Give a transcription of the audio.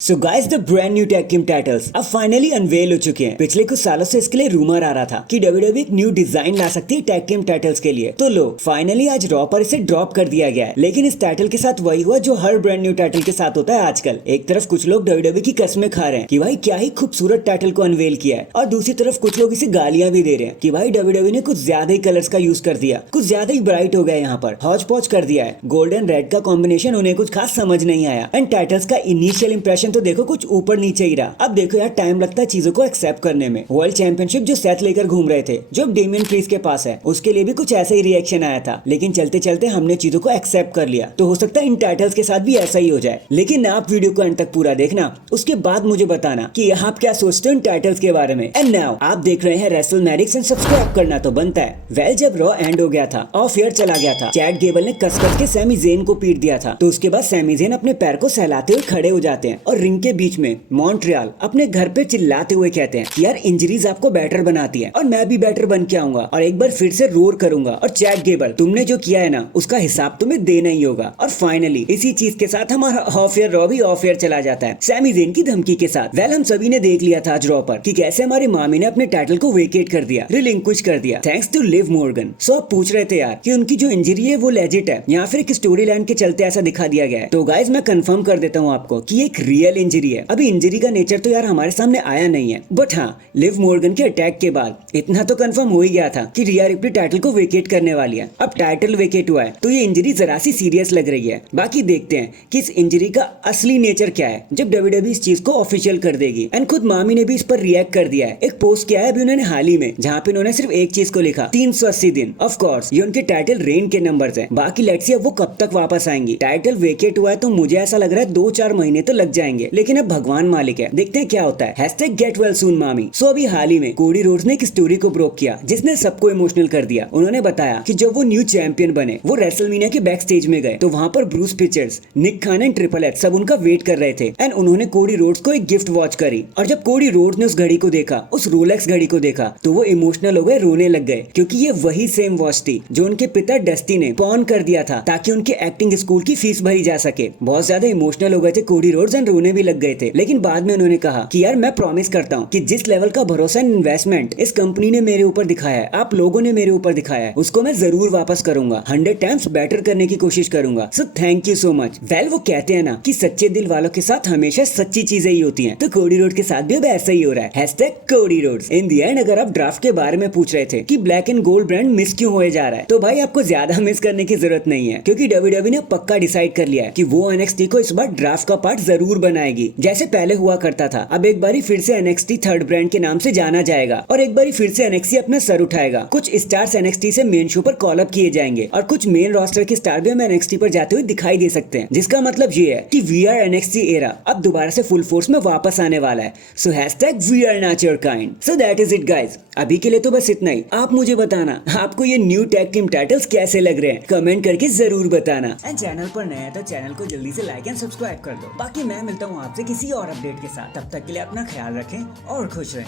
So guys the brand new tag team titles अब finally unwell हो चुके हैं। पिछले कुछ सालों से इसके लिए रूमर आ रहा था कि WWE एक न्यू डिजाइन ला सकती है टैग टीम टाइटल्स के लिए। तो लो फाइनली आज रॉ पर इसे ड्रॉप कर दिया गया है। लेकिन इस टाइटल के साथ वही हुआ जो हर ब्रांड न्यू टाइटल के साथ होता है आजकल। एक तरफ कुछ लोग WWE की कस्में खा रहे हैं कि भाई क्या ही खूबसूरत टाइटल को अनवेल किया है, और दूसरी तरफ कुछ लोग इसे गालियां भी दे रहे हैं कि भाई WWE ने कुछ ज्यादा ही कलर्स का यूज कर दिया, कुछ ज्यादा ही ब्राइट हो गया, यहाँ पर हौच पौच कर दिया है। गोल्डन रेड का कॉम्बिनेशन उन्हें कुछ खास समझ नहीं आया। एंड टाइटल्स का इनिशियल इंप्रेशन तो देखो कुछ ऊपर नीचे ही रहा। अब देखो यार, टाइम लगता है चीजों को एक्सेप्ट करने में। वर्ल्ड चैंपियनशिप जो सेथ लेकर घूम रहे थे, जो डेमियन प्रीस्ट के पास है, उसके लिए भी कुछ ऐसा ही रिएक्शन आया था। लेकिन चलते चलते हमने चीजों को एक्सेप्ट कर लिया। तो हो सकता है इन टाइटल्स के साथ भी ऐसा ही हो जाए। लेकिन आप वीडियो को एंड तक पूरा देखना, उसके बाद मुझे बताना कि आप क्या सोचते हो इन टाइटल्स के बारे में। एंड नाउ आप देख रहे हैं रेसलमैनिक्स एंड सब्सक्राइब करना तो बनता है। वेल, जब रॉ एंड हो गया था, ऑफ एयर चला गया था, चैट गेबल ने कस के सैमी ज़ेन को पीट दिया था। तो उसके बाद सैमी ज़ेन अपने पैर को सहलाते हुए खड़े हो जाते हैं और रिंग के बीच में मॉन्ट्रियल अपने घर पे चिल्लाते हुए कहते हैं कि यार इंजरीज आपको बेटर बनाती है और मैं भी बेटर बन के आऊंगा और एक बार फिर से रोर करूंगा। और चैट गेबल, तुमने जो किया है ना उसका हिसाब तुम्हें देना ही होगा। और फाइनली इसी चीज के साथ हमारा ऑफ एयर रॉ भी ऑफ एयर चला जाता है सैमी ज़ेन की धमकी के साथ। वेल, हम सभी ने देख लिया था आज रॉ पर कि कैसे हमारी मामी ने अपने टाइटल को वेकेट कर दिया, रिलिंक्विश कर दिया, थैंक्स टू लिव मॉर्गन। सो आप पूछ रहे थे यार कि उनकी जो इंजरी है वो लेजिट है या फिर एक स्टोरी लाइन के चलते ऐसा दिखा दिया गया है। तो गाइज मैं कंफर्म कर देता हूँ आपको कि एक रियल इंजरी है। अभी इंजरी का नेचर तो यार हमारे सामने आया नहीं है, बट हाँ, लिव मॉर्गन के अटैक के बाद इतना तो कंफर्म हो ही गया था कि रिया रिप्ली टाइटल को वेकेट करने वाली है। अब टाइटल वेकेट हुआ है तो ये इंजरी जरा सी सीरियस लग रही है। बाकी देखते हैं कि इस इंजरी का असली नेचर क्या है जब WWE इस चीज को ऑफिशियल कर देगी। एंड खुद मामी ने भी इस पर रिएक्ट कर दिया है। एक पोस्ट किया है अभी उन्होंने हाल ही में, जहाँ पे उन्होंने सिर्फ एक चीज को लिखा, 380 दिन। ऑफ कोर्स ये उनके टाइटल रेन के नंबर्स हैं। बाकी लेट्स सी अब वो कब तक वापस आएंगी। टाइटल वेकेट हुआ है तो मुझे ऐसा लग रहा है 2-4 महीने तो लग जाएंगे, लेकिन अब भगवान मालिक है, देखते हैं क्या होता है। गेट वेल सून मामी। सो अभी हाल ही में कोडी रोड्स ने एक स्टोरी को ब्रोक किया जिसने सबको इमोशनल कर दिया। उन्होंने बताया कि जब वो न्यू चैंपियन बने, वो रेसलमेनिया के बैक स्टेज में गए तो वहां पर Bruce Prichard, Nick Khan and triple H सब उनका वेट कर रहे थे। एंड उन्होंने कोडी रोड्स को एक गिफ्ट वॉच करी, और जब कोडी रोड्स ने उस घड़ी को देखा, उस रोलेक्स घड़ी को देखा, तो वो इमोशनल हो गए, रोने लग गए, क्योंकि ये वही सेम वॉच थी जो उनके पिता डस्टी ने पॉन कर दिया था ताकि उनके एक्टिंग स्कूल की फीस भरी जा सके। बहुत ज्यादा इमोशनल हो गए थे कोडी रोड्स एंड रोने भी लग गए थे। लेकिन बाद में उन्होंने कहा कि यार मैं प्रॉमिस करता हूँ कि जिस लेवल का भरोसा एंड इन्वेस्टमेंट इस कंपनी ने मेरे ऊपर दिखाया है, आप लोगों ने मेरे ऊपर दिखाया है, उसको मैं जरूर वापस करूंगा, 100 टाइम्स बेटर करने की कोशिश करूंगा। So thank you so much. Well, वो कहते हैं ना कि सच्चे दिल वालों के साथ हमेशा सच्ची चीजें ही होती हैं, तो कोडी रोड के साथ भी अब ऐसा ही हो रहा है। Hashtag Cody Rhodes. In the and अगर आप ड्राफ्ट के बारे में पूछ रहे थे कि black and gold brand miss क्यों होए जा रहा है, तो भाई आपको ज्यादा मिस करने की जरूरत नहीं है, क्योंकि WWE ने पक्का डिसाइड कर लिया है कि वो NXT को इस बार ड्राफ्ट का पार्ट जरूर बनाएगी, जैसे पहले हुआ करता था। अब एक बारी फिर से NXT थर्ड ब्रांड के नाम से जाना जाएगा और एक बारी फिर से NXT अपना सर उठाएगा। कुछ स्टार्स NXT से मेन शो पर कॉल अप किए जाएंगे और कुछ मेन रोस्टर के स्टार भी हम NXT पर जाते हुए दिखाई दे सकते हैं, जिसका मतलब ये है कि वी आर NXT एरा अब दोबारा से फुल फोर्स में वापस आने वाला है। So hashtag we are not your kind. So that is it guys. अभी के लिए तो बस इतना ही। आप मुझे बताना आपको ये न्यू टैग टीम टाइटल्स कैसे लग रहे हैं, कमेंट करके जरूर बताना। एंड चैनल पर नया है तो चैनल को जल्दी से लाइक एंड सब्सक्राइब कर दो। बाकी मैं मिलता हूँ आपसे किसी और अपडेट के साथ। तब तक के लिए अपना ख्याल रखें और खुश रहें।